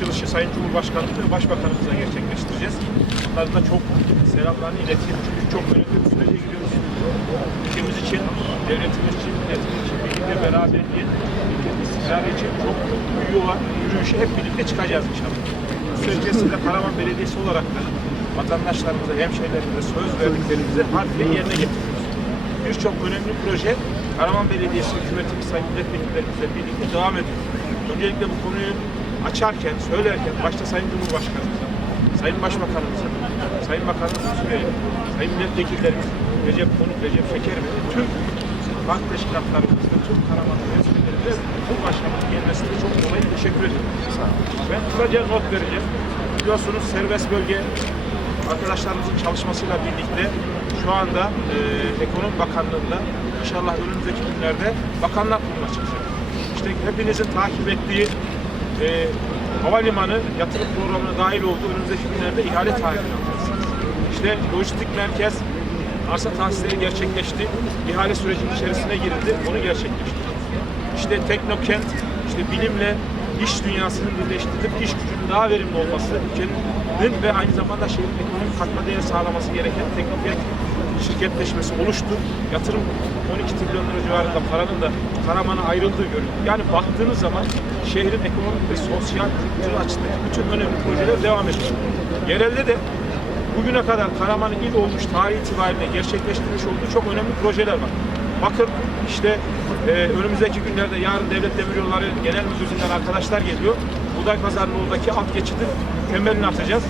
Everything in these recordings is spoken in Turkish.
Açılışı Sayın Cumhurbaşkanımız ve Başbakanımıza gerçekleştireceğiz. Onların da çok selamlarını ileteyim. Çünkü çok önemli bir sürece giriyoruz. Ülkemiz için, devletimiz için, milletimiz için, birlik ve beraberliğin, ülkenin istikrarı için çok büyük olan yürüyüşe hep birlikte çıkacağız inşallah. Bu süreçte size Karaman Belediyesi olarak da vatandaşlarımıza, hemşehrilerimize söz verdiklerimizi harfiyen yerine getiriyoruz. Birçok önemli proje Karaman Belediyesi hükümetimiz, sayın milletvekillerimizle birlikte devam ediyor. Öncelikle bu konuyu açarken, söylerken başta Sayın Cumhurbaşkanımıza, Sayın Başbakanımıza, Sayın Bakanımız Süreyya, Sayın Milletvekillerimiz, Recep Konuk, Recep Şeker ve tüm bank teşkilatlarımız ve tüm Karaman yöneticilerimize bu başkanın gelmesine çok dolayı teşekkür ediyorum. Ben kısaca not vereceğim. Biliyorsunuz serbest bölge arkadaşlarımızın çalışmasıyla birlikte şu anda e, Ekonomi Bakanlığı'nda inşallah önümüzdeki günlerde bakanlar kuruluna çıkacak. İşte hepinizin takip ettiği e, havalimanı yatırım programına dahil olduğu önümüzdeki günlerde ihale tarihini alacağız. İşte lojistik merkez arsa tahsisleri gerçekleşti. İhale sürecinin içerisine girildi. Onu gerçekleştireceğiz. İşte teknokent, işte bilimle iş dünyasının birleştirilip iş gücünün daha verimli olması, ülkenin ve aynı zamanda şehrin ekonomik katma değer sağlaması gereken teknokent şirketleşmesi oluştu. Yatırım 12 trilyon lira civarında paranın da Karaman'a ayrıldığı görülüyor. Yani baktığınız zaman şehrin ekonomik ve sosyal kültürü açısındaki bütün önemli projeler devam ediyor. Yerelde de bugüne kadar Karaman'ın il olmuş tarih itibariyle gerçekleştirmiş olduğu çok önemli projeler var. Bakın işte e, önümüzdeki günlerde yarın Devlet Demiryolları Genel Müdürlüğü'nden arkadaşlar geliyor. Buday Pazarlı'ndaki alt geçidin temelini atacağız.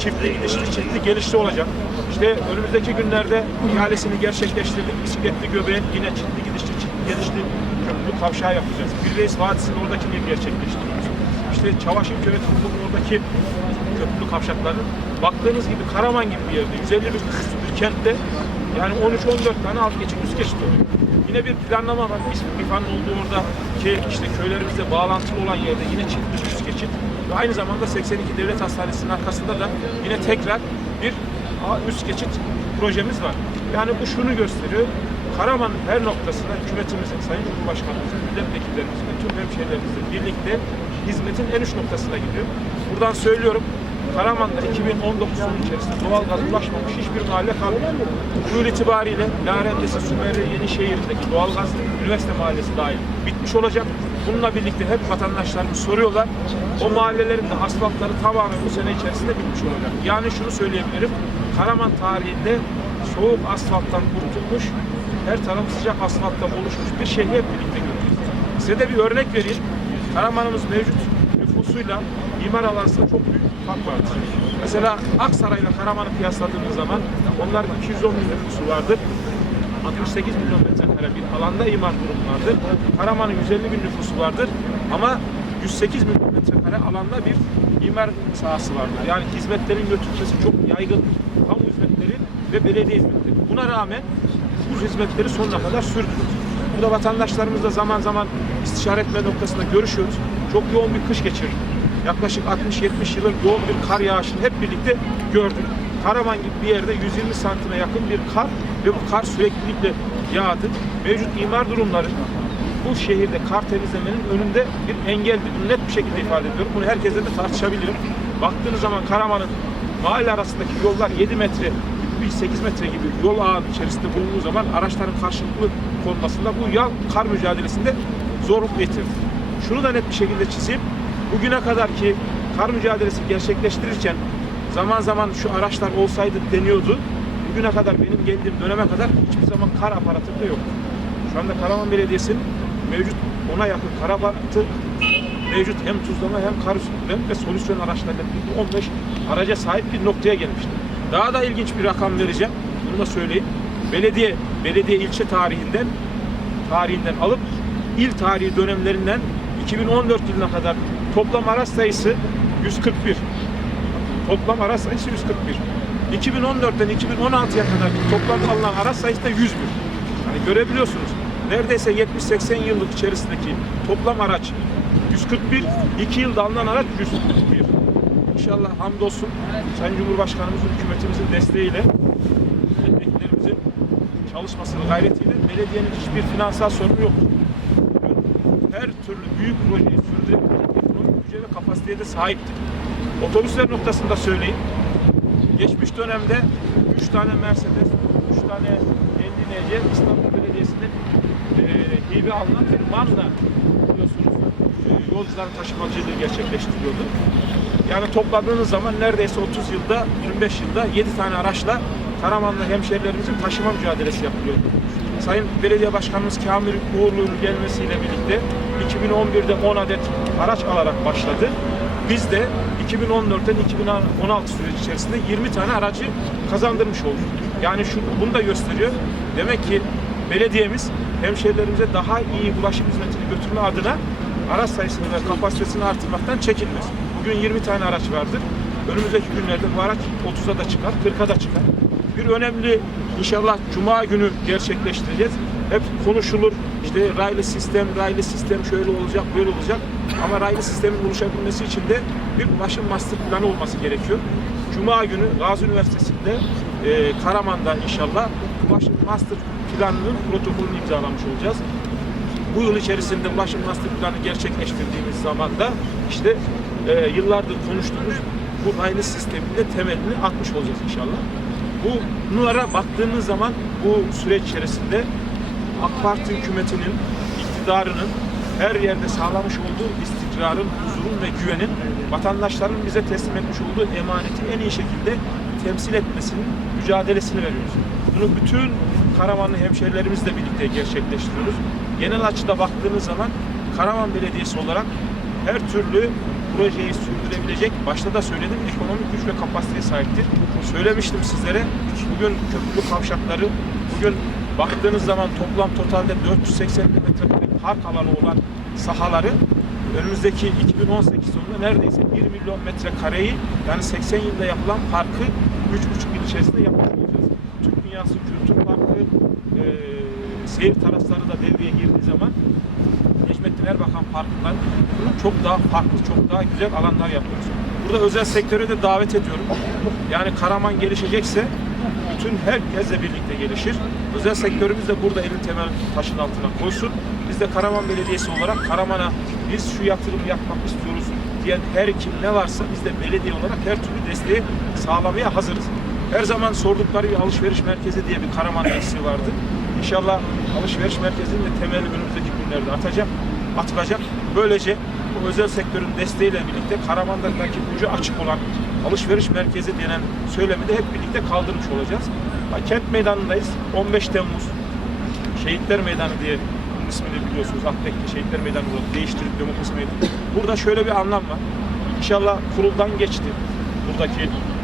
Çiftli gidişli, çiftli gelişli olacak. İşte önümüzdeki günlerde ihalesini gerçekleştirdik. Bisikletli göbeğin yine çiftli gidişli, çiftli gelişli köprü kavşağı yapacağız. Bir Reis Vadisi'nin oradakini gerçekleştiriyoruz. İşte Çavaş'ın köy topluluğun oradaki köprülü kavşakların baktığınız gibi Karaman gibi bir yerde 150 bin nüfuslu bir kentte yani 13-14 tane alt geçit üst geçit oluyor. Yine bir planlama var. İFA'nın olduğu orada ki işte köylerimizle bağlantılı olan yerde yine çiftli üst geçit ve aynı zamanda 82 Devlet Hastanesi'nin arkasında da yine tekrar bir üst geçit projemiz var. Yani bu şunu gösteriyor. Karaman'ın her noktasında hükümetimizin, Sayın Cumhurbaşkanımızın, milletvekillerimizin ve tüm hemşehrilerimizle birlikte hizmetin en uç noktasına gidiyor. Buradan söylüyorum, Karaman'da 2019 sonu içerisinde doğalgaz ulaşmamış hiçbir mahalle kalmıyor. Bu yıl itibariyle Larendesi, Sümeyre, Yenişehir'deki doğalgaz üniversite mahallesi dahil bitmiş olacak. Bununla birlikte hep vatandaşlarımız soruyorlar. O mahallelerin de asfaltları tamamen bu sene içerisinde bitmiş olacak. Yani şunu söyleyebilirim. Karaman tarihinde soğuk asfalttan kurtulmuş, her taraf sıcak asfalttan oluşmuş bir şehri hep birlikte göreceğiz. Size de bir örnek vereyim. Karaman'ımız mevcut nüfusuyla imar arasında çok büyük bir fark vardır. Mesela Aksaray ile Karaman'ı kıyasladığımız zaman onların 210 bin nüfusu vardır. 68 milyon metrekare bir alanda imar kurumu vardır. Karaman'ın 150 bin nüfusu vardır ama 108 milyon metrekare alanda bir imar sahası vardır. Yani hizmetlerin götürülmesi çok yaygın. Kamu hizmetleri ve belediye hizmetleri. Buna rağmen bu hizmetleri sonuna kadar sürdürüyoruz. Burada vatandaşlarımızla zaman zaman istişare etme noktasında görüşüyoruz. Çok yoğun bir kış geçirdik. Yaklaşık 60-70 yılın yoğun bir kar yağışını hep birlikte gördük. Karaman gibi bir yerde 120 santime yakın bir kar ve bu kar süreklilikle yağdı. Mevcut imar durumları bu şehirde kar temizlemenin önünde bir engeldi. Bunu net bir şekilde ifade ediyorum. Bunu herkese de tartışabilirim. Baktığınız zaman Karaman'ın mahalle arasındaki yollar 7 metre, bir 8 metre gibi yol ağı içerisinde bulunduğu zaman araçların karşılıklı konmasında bu yağ kar mücadelesinde zorluk getirdi. Şunu da net bir şekilde çizeyim. Bugüne kadar ki kar mücadelesi gerçekleştirirken zaman zaman şu araçlar olsaydı deniyordu. Bugüne kadar benim geldiğim döneme kadar hiçbir zaman kar aparatı da yok. Şu anda Karaman Belediyesi'nin mevcut ona yakın kar aparatı mevcut hem tuzlama hem kar üstünden ve solüsyon araçlarıyla birlikte 15 araca sahip bir noktaya gelmiştir. Daha da ilginç bir rakam vereceğim. Bunu da söyleyeyim. Belediye, belediye ilçe tarihinden tarihinden alıp il tarihi dönemlerinden 2014 yılına kadar toplam araç sayısı 141. Toplam araç sayısı 141. 2014'ten 2016'ya kadar toplam alınan araç sayısı da 101. Hani görebiliyorsunuz. Neredeyse 70-80 yıllık içerisindeki toplam araç 141, 2 yılda alınan araç 141. İnşallah hamdolsun Sayın Cumhurbaşkanımızın, hükümetimizin desteğiyle, milletvekillerimizin çalışmasının gayretiyle belediyenin hiçbir finansal sorunu yok. Her türlü büyük projeyi sürdürebilecek ekonomik güce ve kapasiteye de sahiptir. Otobüsler noktasında söyleyeyim. Geçmiş dönemde 3 tane Mercedes, 3 tane 50 NC İstanbul Belediyesi'nin e, hibe alınan bir Manla biliyorsunuz e, yolcuların taşımacılığı gerçekleştiriyordu. Yani topladığınız zaman neredeyse 30 yılda, 25 yılda 7 tane araçla Karamanlı hemşehrilerimizin taşıma mücadelesi yapılıyordu. Sayın Belediye Başkanımız Kamil Uğurlu'nun gelmesiyle birlikte 2011'de 10 adet araç alarak başladı. Biz de 2014'ten 2016 süreci içerisinde 20 tane aracı kazandırmış olduk. Yani şu bunu da gösteriyor. Demek ki belediyemiz hemşehrilerimize daha iyi ulaşım hizmetini götürme adına araç sayısını ve kapasitesini artırmaktan çekinmez. Bugün 20 tane araç vardır. Önümüzdeki günlerde bu araç 30'a da çıkar, 40'a da çıkar. Bir önemli inşallah Cuma günü gerçekleştireceğiz. Hep konuşulur. İşte raylı sistem, raylı sistem şöyle olacak, böyle olacak. Ama raylı sistemin oluşabilmesi için de bir ulaşım master planı olması gerekiyor. Cuma günü Gazi Üniversitesi'nde e, Karaman'da inşallah ulaşım master planının protokolünü imzalamış olacağız bu yıl içerisinde ulaşım master planı gerçekleştirdiğimiz zaman da işte e, yıllardır konuştuğumuz bu raylı sisteminde temelini atmış olacağız inşallah. Bunlara baktığınız zaman bu süreç içerisinde AK Parti hükümetinin, iktidarının her yerde sağlamış olduğu istikrarın, huzurun ve güvenin vatandaşların bize teslim etmiş olduğu emaneti en iyi şekilde temsil etmesinin mücadelesini veriyoruz. Bunu bütün Karamanlı hemşehrilerimizle birlikte gerçekleştiriyoruz. Genel açıda baktığınız zaman Karaman Belediyesi olarak her türlü projeyi sürdürebilecek, başta da söyledim, ekonomik güç ve kapasiteye sahiptir. Söylemiştim sizlere, bugün köprülü kavşakları, bugün baktığınız zaman toplam totalde 480 metrekare park alanı olan sahaları önümüzdeki 2018 sonunda neredeyse 1 milyon metrekareyi yani 80 yılda yapılan parkı 3,5 yıl içerisinde yapmış olacağız. Türk Dünyası Kültür Parkı e, seyir terasları da devreye girdiği zaman Necmettin Erbakan Parkı'ndan çok daha farklı, çok daha güzel alanlar yapıyoruz. Burada özel sektöre de davet ediyorum. Yani Karaman gelişecekse bütün herkesle birlikte gelişir. Özel sektörümüz de burada elin temel taşın altına koysun. Biz de Karaman Belediyesi olarak Karaman'a biz şu yatırım yapmak istiyoruz diyen her kim ne varsa biz de belediye olarak her türlü desteği sağlamaya hazırız. Her zaman sordukları bir alışveriş merkezi diye bir Karaman eksiği vardı. İnşallah alışveriş merkezinin de temeli önümüzdeki günlerde atacak, atılacak. Böylece bu özel sektörün desteğiyle birlikte Karaman'daki ucu açık olan alışveriş merkezi denen söylemi de hep birlikte kaldırmış olacağız. Kent meydanındayız. 15 Temmuz Şehitler Meydanı diye ismini biliyorsunuz. Akbek'te Şehitler Meydanı olarak değiştirip Demokrasi Meydanı. Burada şöyle bir anlam var. İnşallah kuruldan geçti buradaki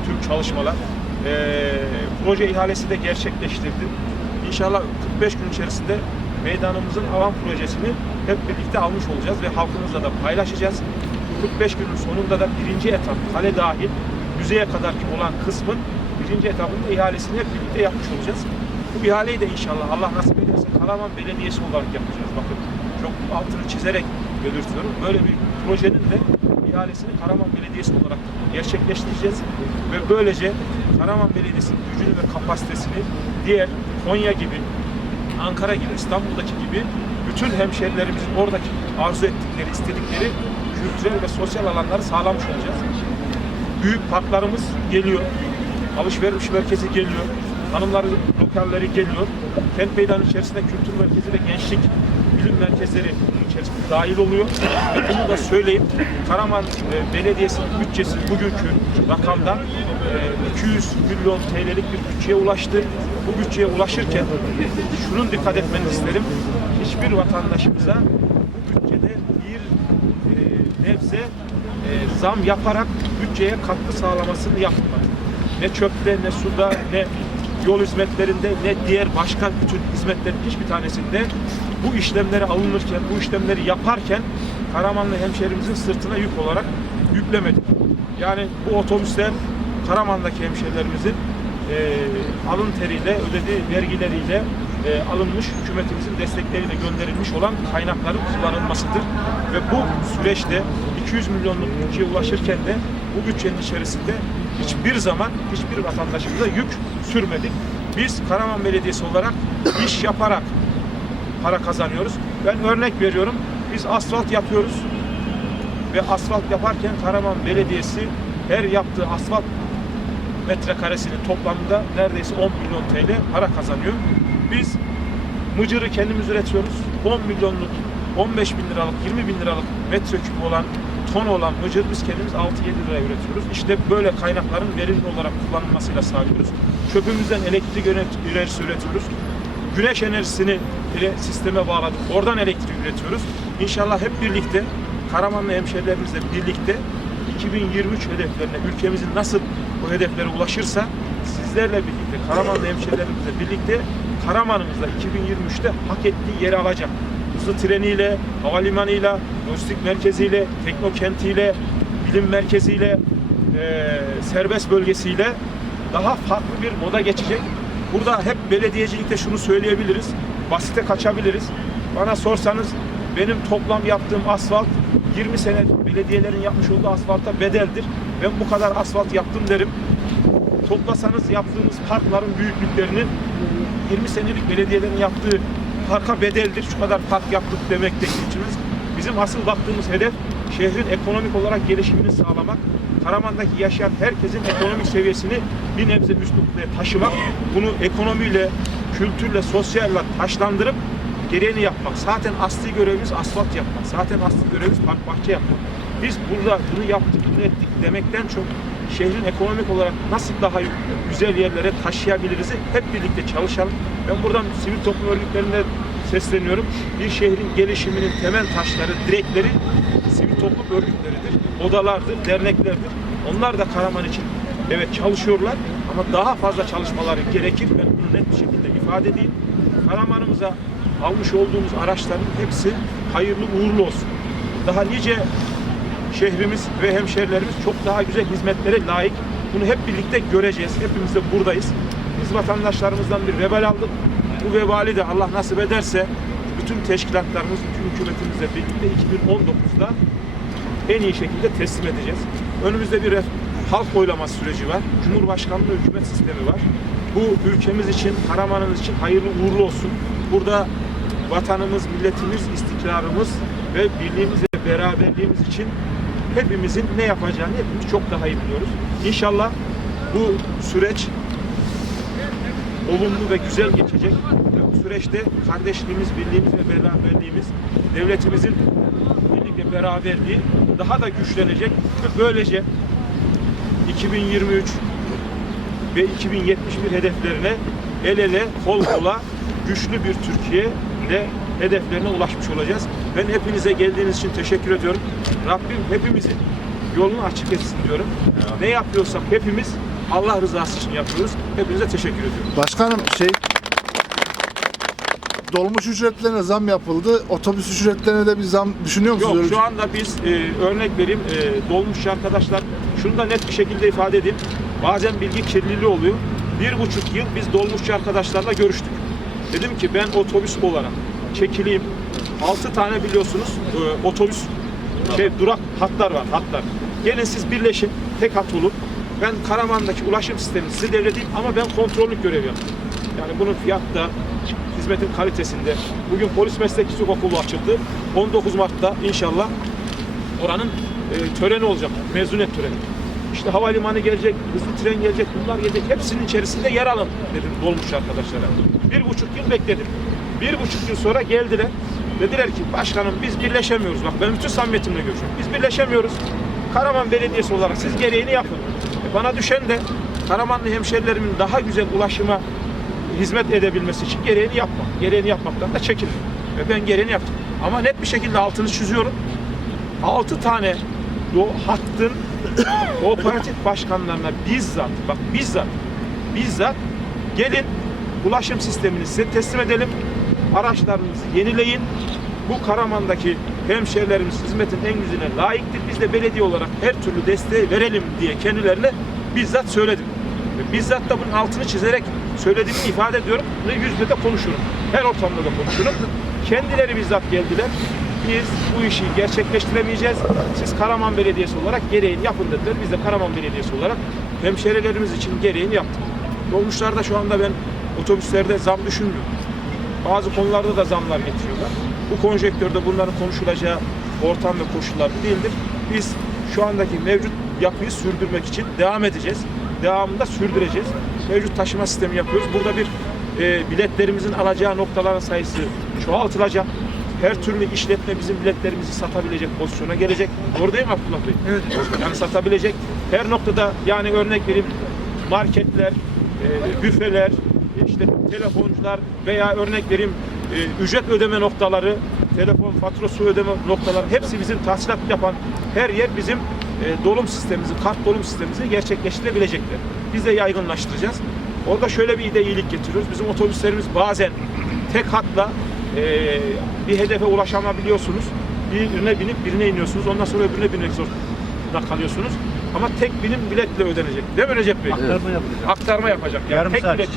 tüm çalışmalar. Ee, proje ihalesi de gerçekleştirdi. İnşallah 45 gün içerisinde meydanımızın alan projesini hep birlikte almış olacağız ve halkımızla da paylaşacağız. 45 günün sonunda da birinci etap kale dahil yüzeye kadar ki olan kısmın birinci etapında ihalesini hep birlikte yapmış olacağız. Bu ihaleyi de inşallah Allah nasip ederse Karaman Belediyesi olarak yapacağız. Bakın çok altını çizerek belirtiyorum. Böyle bir projenin de ihalesini Karaman Belediyesi olarak gerçekleştireceğiz ve böylece Karaman Belediyesi'nin gücünü ve kapasitesini diğer Konya gibi, Ankara gibi, İstanbul'daki gibi bütün hemşehrilerimizin oradaki arzu ettikleri, istedikleri kültürel ve sosyal alanları sağlamış olacağız. Büyük parklarımız geliyor. Alışveriş merkezi geliyor. Hanımların lokalleri geliyor. Kent meydanı içerisinde kültür merkezi ve gençlik bilim merkezleri içerisinde dahil oluyor. Bunu da söyleyeyim. Karaman e, Belediyesi'nin bütçesi bugünkü rakamda e, 200 milyon TL'lik bir bütçeye ulaştı. Bu bütçeye ulaşırken şunun dikkat etmenizi isterim. Hiçbir vatandaşımıza bu bütçede bir e, nebze e, zam yaparak bütçeye katkı sağlamasını yapmadı. Ne çöpte, ne suda, ne yol hizmetlerinde, ne diğer başka bütün hizmetlerin hiçbir tanesinde bu işlemleri alınırken, bu işlemleri yaparken Karamanlı hemşehrimizin sırtına yük olarak yüklemedi. Yani bu otobüsler Karaman'daki hemşehrilerimizin e, alın teriyle, ödediği vergileriyle e, alınmış, hükümetimizin destekleriyle gönderilmiş olan kaynakların kullanılmasıdır. Ve bu süreçte 200 milyonluk bütçeye ulaşırken de bu bütçenin içerisinde hiçbir zaman hiçbir vatandaşımıza yük sürmedik. Biz Karaman Belediyesi olarak iş yaparak para kazanıyoruz. Ben örnek veriyorum. Biz asfalt yapıyoruz ve asfalt yaparken Karaman Belediyesi her yaptığı asfalt metrekaresinin toplamında neredeyse 10 milyon TL para kazanıyor. Biz mıcırı kendimiz üretiyoruz. 10 milyonluk, 15 bin liralık, 20 bin liralık metreküp olan, ton olan mıcır biz kendimiz 6-7 liraya üretiyoruz. İşte böyle kaynakların verimli olarak kullanılmasıyla sağlıyoruz. Çöpümüzden elektrik enerjisi üretiyoruz. Güneş enerjisini ele- sisteme bağladık. Oradan elektrik üretiyoruz. İnşallah hep birlikte Karamanlı hemşehrilerimizle birlikte 2023 hedeflerine ülkemizin nasıl bu hedeflere ulaşırsa sizlerle birlikte Karamanlı hemşehrilerimizle birlikte Karaman'ımızda 2023'te hak ettiği yeri alacak. Hızlı treniyle, havalimanıyla, lojistik merkeziyle, teknokentiyle, bilim merkeziyle, eee, serbest bölgesiyle daha farklı bir moda geçecek. Burada hep belediyecilikte şunu söyleyebiliriz. Basite kaçabiliriz. Bana sorsanız benim toplam yaptığım asfalt 20 sene belediyelerin yapmış olduğu asfalta bedeldir. Ben bu kadar asfalt yaptım derim. Toplasanız yaptığımız parkların büyüklüklerinin 20 senelik belediyelerin yaptığı parka bedeldir. Şu kadar park yaptık demekteki içimiz. Bizim asıl baktığımız hedef şehrin ekonomik olarak gelişimini sağlamak. Karaman'daki yaşayan herkesin ekonomik seviyesini bir nebze üst noktaya taşımak. Bunu ekonomiyle, kültürle, sosyalle taşlandırıp gereğini yapmak. Zaten asli görevimiz asfalt yapmak. Zaten asli görevimiz park bahçe yapmak. Biz burada bunu yaptık, bunu ettik demekten çok şehrin ekonomik olarak nasıl daha güzel yerlere taşıyabiliriz hep birlikte çalışalım. Ben buradan sivil toplum örgütlerine sesleniyorum. Bir şehrin gelişiminin temel taşları, direkleri sivil toplum örgütleridir, odalardır, derneklerdir. Onlar da Karaman için evet çalışıyorlar ama daha fazla çalışmaları gerekir. Ben bunu net bir şekilde ifade edeyim. Karaman'ımıza almış olduğumuz araçların hepsi hayırlı uğurlu olsun. Daha nice şehrimiz ve hemşehrilerimiz çok daha güzel hizmetlere layık. Bunu hep birlikte göreceğiz. Hepimiz de buradayız. Biz vatandaşlarımızdan bir vebal aldık. Bu vebali de Allah nasip ederse bütün teşkilatlarımız, bütün hükümetimizle birlikte 2019'da en iyi şekilde teslim edeceğiz. Önümüzde bir halk oylaması süreci var. Cumhurbaşkanlığı hükümet sistemi var. Bu ülkemiz için, Karaman'ımız için hayırlı uğurlu olsun. Burada vatanımız, milletimiz, istikrarımız ve birliğimiz ve beraberliğimiz için hepimizin ne yapacağını hepimiz çok daha iyi biliyoruz. İnşallah bu süreç olumlu ve güzel geçecek. Bu süreçte kardeşliğimiz, birliğimiz ve beraberliğimiz, devletimizin birlik ve beraberliği daha da güçlenecek ve böylece 2023 ve 2071 hedeflerine el ele, kol kola güçlü bir Türkiye ile hedeflerine ulaşmış olacağız. Ben hepinize geldiğiniz için teşekkür ediyorum. Rabbim hepimizin yolunu açık etsin diyorum. Ne yapıyorsak hepimiz Allah rızası için yapıyoruz. Hepinize teşekkür ediyorum. Başkanım şey dolmuş ücretlerine zam yapıldı. Otobüs ücretlerine de bir zam düşünüyor musunuz? Yok şu anda biz e, örnek vereyim e, dolmuş arkadaşlar şunu da net bir şekilde ifade edeyim. Bazen bilgi kirliliği oluyor. Bir buçuk yıl biz dolmuşçu arkadaşlarla görüştük. Dedim ki ben otobüs olarak çekileyim. Altı tane biliyorsunuz e, otobüs şey durak hatlar var hatlar. Gelin siz birleşin tek hat olun. Ben Karaman'daki ulaşım sistemini size devredeyim ama ben kontrollük görev yaptım. Yani bunun fiyatta, hizmetin kalitesinde. Bugün polis meslek yüksek okulu açıldı. 19 Mart'ta inşallah oranın e, töreni olacak. Mezuniyet töreni. İşte havalimanı gelecek, hızlı tren gelecek, bunlar gelecek. Hepsinin içerisinde yer alın dedim dolmuş arkadaşlara. Bir buçuk yıl bekledim. Bir buçuk yıl sonra geldiler. Dediler ki başkanım biz birleşemiyoruz. Bak ben bütün samimiyetimle görüşüyorum. Biz birleşemiyoruz. Karaman Belediyesi olarak siz gereğini yapın. E, bana düşen de Karamanlı hemşerilerimin daha güzel ulaşıma hizmet edebilmesi için gereğini yapmak. Gereğini yapmaktan da çekindim. Ve ben gereğini yaptım. Ama net bir şekilde altını çiziyorum. 6 tane o hattın kooperatif başkanlarına bizzat bak bizzat bizzat gelin ulaşım sistemini size teslim edelim. Araçlarınızı yenileyin. Bu Karaman'daki hemşehrilerimiz hizmetin en güzeline layıktır. Biz de belediye olarak her türlü desteği verelim diye kendilerine bizzat söyledim. Bizzat da bunun altını çizerek söylediğimi ifade ediyorum ve yüz yüze de konuşurum. Her ortamda da konuşurum. Kendileri bizzat geldiler. Biz bu işi gerçekleştiremeyeceğiz. Siz Karaman Belediyesi olarak gereğini yapın dediler. Biz de Karaman Belediyesi olarak hemşehrilerimiz için gereğini yaptık. Dolmuşlarda şu anda ben otobüslerde zam düşünmüyorum. Bazı konularda da zamlar getiriyorlar. Bu konjektörde bunların konuşulacağı ortam ve koşullar değildir. Biz şu andaki mevcut yapıyı sürdürmek için devam edeceğiz. Devamında sürdüreceğiz. Mevcut taşıma sistemi yapıyoruz. Burada bir e, biletlerimizin alacağı noktaların sayısı çoğaltılacak. Her türlü işletme bizim biletlerimizi satabilecek pozisyona gelecek. Mi Abdullah Bey? Evet. Yani satabilecek. Her noktada yani örnek vereyim marketler, e, büfeler, işte telefoncular veya örnek vereyim e, ücret ödeme noktaları, telefon faturası ödeme noktaları hepsi bizim tahsilat yapan her yer bizim e, dolum sistemimizi, kart dolum sistemimizi gerçekleştirebilecekler. Biz de yaygınlaştıracağız. Orada şöyle bir de iyilik getiriyoruz. Bizim otobüslerimiz bazen tek hatla e, bir hedefe ulaşamabiliyorsunuz. Birine binip birine iniyorsunuz. Ondan sonra öbürüne binmek zorunda kalıyorsunuz. Ama tek binim biletle ödenecek. Değil mi Recep Bey? Aktarma yapılacak. Aktarma yapacak. Yani Yarım tek saat bilet.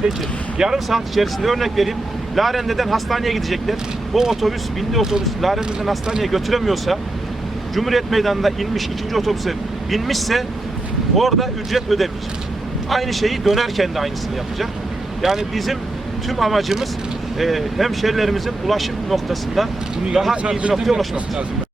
Yarım saat içerisinde örnek vereyim. Larende'den hastaneye gidecekler. O otobüs, bindiği otobüs Larende'den hastaneye götüremiyorsa Cumhuriyet Meydanı'nda inmiş ikinci otobüse binmişse orada ücret ödemeyecek. Aynı şeyi dönerken de aynısını yapacak. Yani bizim tüm amacımız e, hemşerilerimizin ulaşım noktasında daha iyi bir noktaya ulaşmak. lazım.